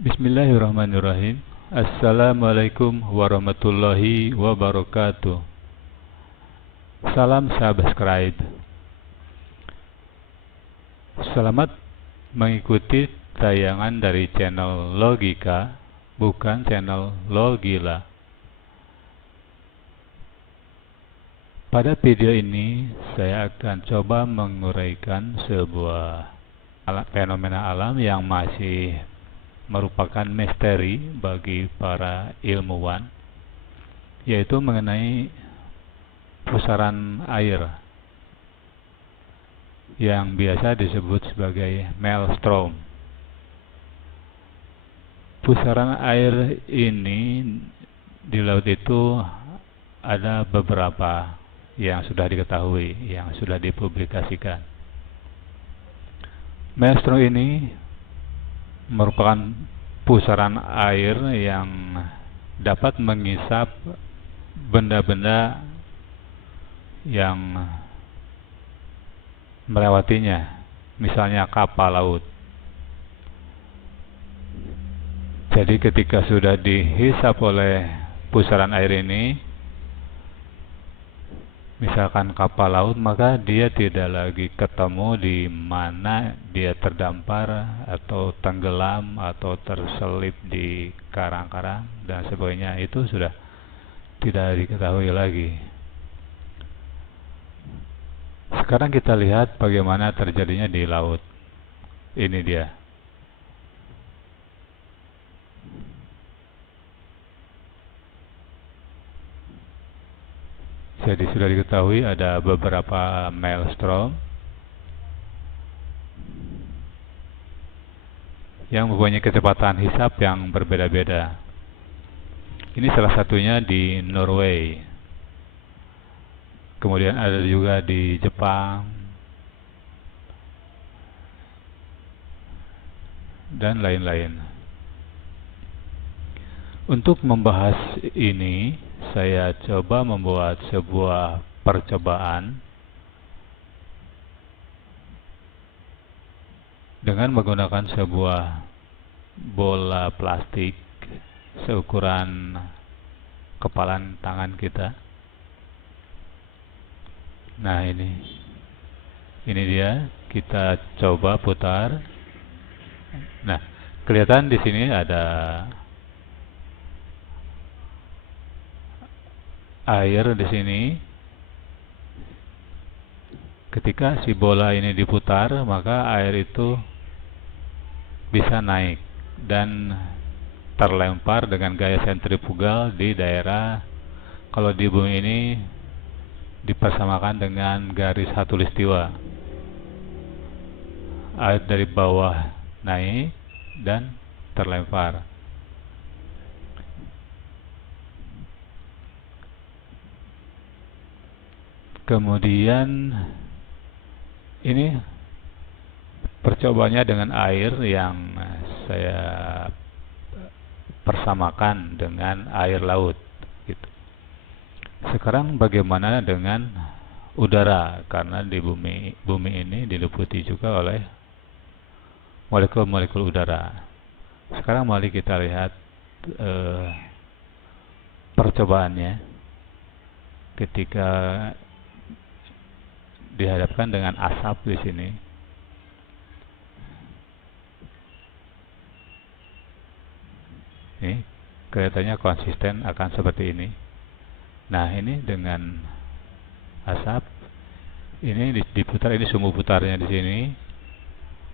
Bismillahirrahmanirrahim. Assalamualaikum warahmatullahi wabarakatuh. Salam subscribe. Selamat mengikuti tayangan dari channel Logika, bukan channel Logila. Pada video ini saya akan coba menguraikan sebuah fenomena alam yang masih merupakan misteri bagi para ilmuwan, yaitu mengenai pusaran air yang biasa disebut sebagai maelstrom. Pusaran air ini di laut itu ada beberapa yang sudah diketahui, yang sudah dipublikasikan. Maelstrom ini merupakan pusaran air yang dapat mengisap benda-benda yang melewatinya, misalnya kapal laut. Jadi ketika sudah dihisap oleh pusaran air ini, misalkan kapal laut, maka dia tidak lagi ketemu di mana dia terdampar atau tenggelam atau terselip di karang-karang dan sebagainya. Itu sudah tidak diketahui lagi. Sekarang kita lihat bagaimana terjadinya di laut. Ini dia. Jadi sudah diketahui ada beberapa maelstrom yang mempunyai kecepatan hisap yang berbeda-beda. Ini salah satunya di Norway. Kemudian ada juga di Jepang dan lain-lain. Untuk membahas ini, saya coba membuat sebuah percobaan dengan menggunakan sebuah bola plastik seukuran kepalan tangan kita. Nah, ini dia, kita coba putar. Nah, kelihatan di sini ada air di sini. Ketika si bola ini diputar, maka air itu bisa naik dan terlempar dengan gaya sentrifugal di daerah, kalau di bumi ini dipersamakan dengan garis khatulistiwa. Air dari bawah naik dan terlempar. Kemudian ini percobaannya dengan air yang saya persamakan dengan air laut gitu. Sekarang bagaimana dengan udara, karena di bumi ini diliputi juga oleh molekul-molekul udara. Sekarang mari kita lihat percobaannya ketika dihadapkan dengan asap di sini. Ini kelihatannya konsisten akan seperti ini. Nah, ini dengan asap ini diputar, ini sumbu putarnya di sini.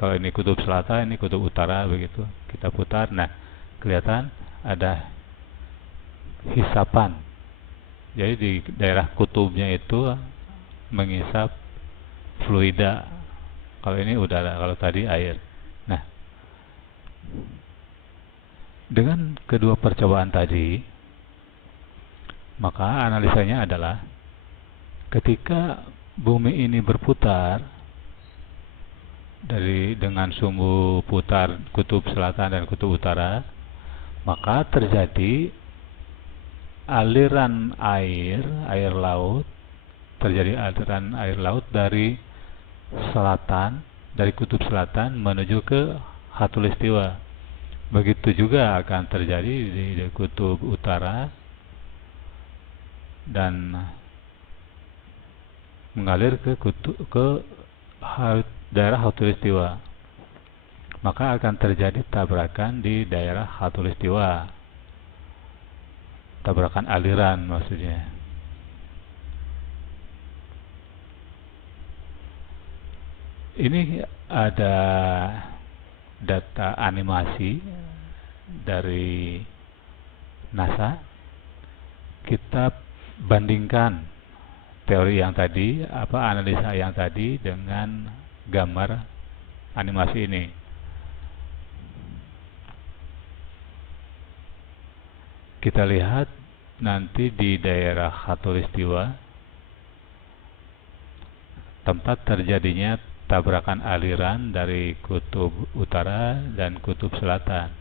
Kalau ini kutub selatan, ini kutub utara, begitu. Kita putar. Nah, kelihatan ada hisapan. Jadi di daerah kutubnya itu mengisap fluida. Kalau ini udara, kalau tadi air. Nah, dengan kedua percobaan tadi, maka analisanya adalah ketika bumi ini berputar dengan sumbu putar kutub selatan dan kutub utara, maka terjadi aliran air laut, dari selatan, dari kutub selatan menuju ke khatulistiwa. Begitu juga akan terjadi di kutub utara dan mengalir ke daerah khatulistiwa. Maka akan terjadi tabrakan di daerah khatulistiwa. Tabrakan aliran maksudnya. Ini ada data animasi dari NASA. Kita bandingkan teori yang tadi, analisa yang tadi dengan gambar animasi ini. Kita lihat nanti di daerah khatulistiwa tempat terjadinya tabrakan aliran dari kutub utara dan kutub selatan.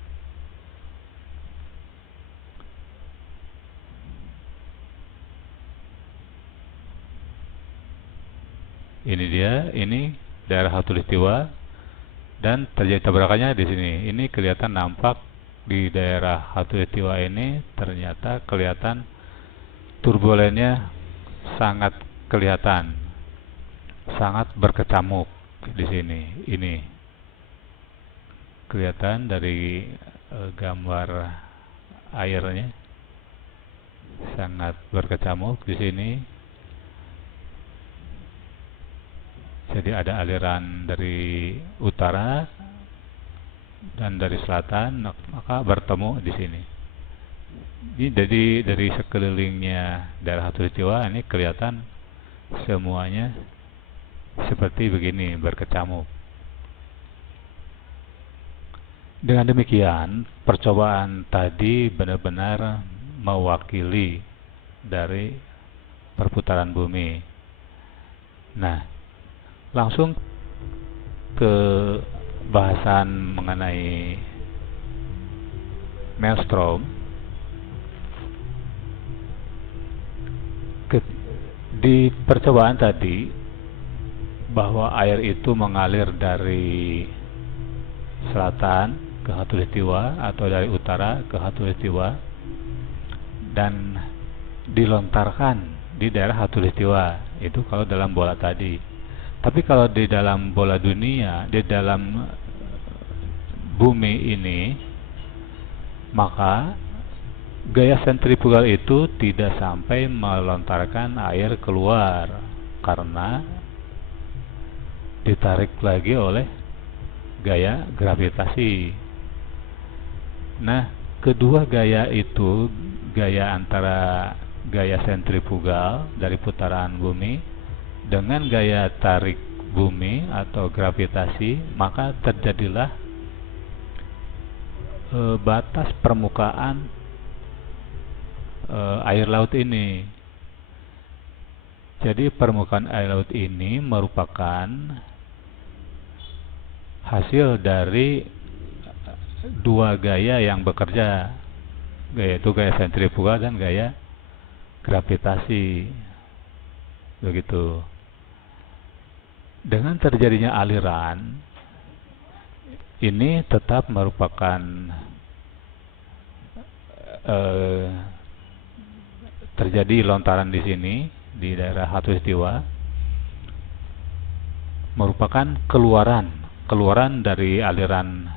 Ini dia, ini daerah khatulistiwa dan terjadi tabrakannya di sini. Ini kelihatan nampak di daerah khatulistiwa ini ternyata kelihatan turbulennya sangat kelihatan, sangat berkecamuk di sini. Ini kelihatan dari gambar airnya sangat berkecamuk di sini. Jadi ada aliran dari utara dan dari selatan, maka bertemu di sini. Jadi dari sekelilingnya daerah khatulistiwa ini kelihatan semuanya seperti begini, berkecamuk. Dengan demikian, percobaan tadi benar-benar mewakili dari perputaran bumi. Nah, langsung ke bahasan mengenai maelstrom. Di percobaan tadi bahwa air itu mengalir dari selatan ke khatulistiwa atau dari utara ke khatulistiwa dan dilontarkan di daerah khatulistiwa, itu kalau dalam bola tadi. Tapi kalau di dalam bola dunia, di dalam bumi ini, maka gaya sentrifugal itu tidak sampai melontarkan air keluar karena ditarik lagi oleh gaya gravitasi. Nah, kedua gaya itu, gaya antara gaya sentrifugal dari putaran bumi dengan gaya tarik bumi atau gravitasi, maka terjadilah batas permukaan air laut ini. Jadi permukaan air laut ini merupakan hasil dari dua gaya yang bekerja, yaitu gaya sentrifugal dan gaya gravitasi. Begitu. Dengan terjadinya aliran ini tetap merupakan terjadi lontaran di sini di daerah khatulistiwa, merupakan keluaran dari aliran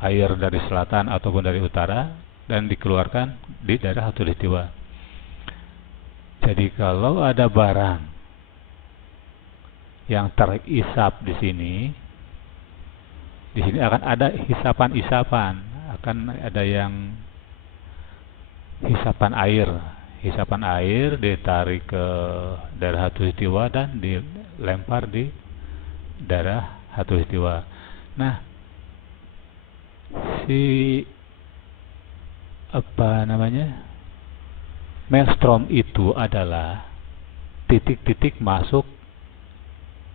air dari selatan ataupun dari utara dan dikeluarkan di daerah khatulistiwa. Jadi kalau ada barang yang terisap di sini akan ada hisapan-hisapan, akan ada yang hisapan air ditarik ke daerah khatulistiwa dan dilempar di daerah khatulistiwa. Nah, maelstrom itu adalah titik-titik masuk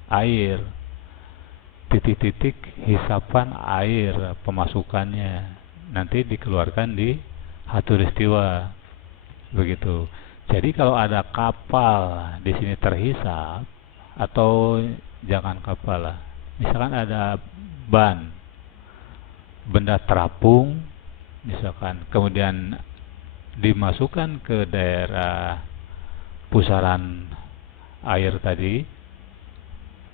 air, titik-titik hisapan air pemasukannya nanti dikeluarkan di khatulistiwa. Begitu. Jadi kalau ada kapal di sini terhisap, atau jangan kapal lah, Misalkan ada benda terapung, misalkan, kemudian dimasukkan ke daerah pusaran air tadi,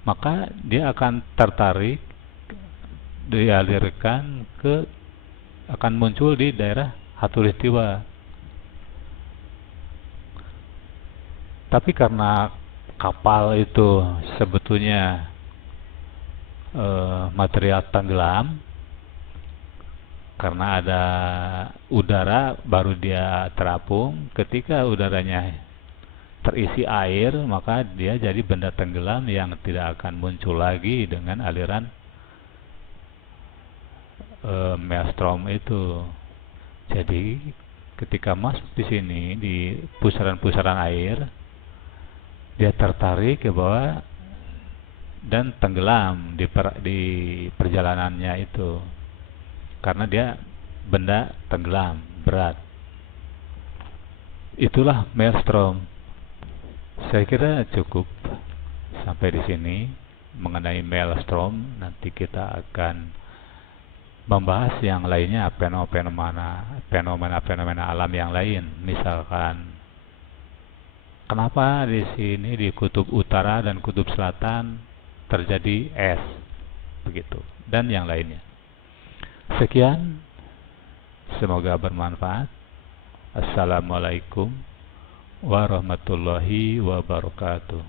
maka dia akan tertarik, dialirkan akan muncul di daerah khatulistiwa. Tapi karena kapal itu sebetulnya material tenggelam, karena ada udara baru dia terapung. Ketika udaranya terisi air, maka dia jadi benda tenggelam yang tidak akan muncul lagi dengan aliran maelstrom itu. Jadi ketika masuk di sini di pusaran-pusaran air, dia tertarik ke bawah dan tenggelam di perjalanannya itu, karena dia benda tenggelam berat. Itulah maelstrom. Saya kira cukup sampai di sini mengenai maelstrom. Nanti kita akan membahas yang lainnya, fenomena alam yang lain. Misalkan kenapa di sini di kutub utara dan kutub selatan terjadi es, begitu, dan yang lainnya. Sekian, semoga bermanfaat. Assalamualaikum warahmatullahi wabarakatuh.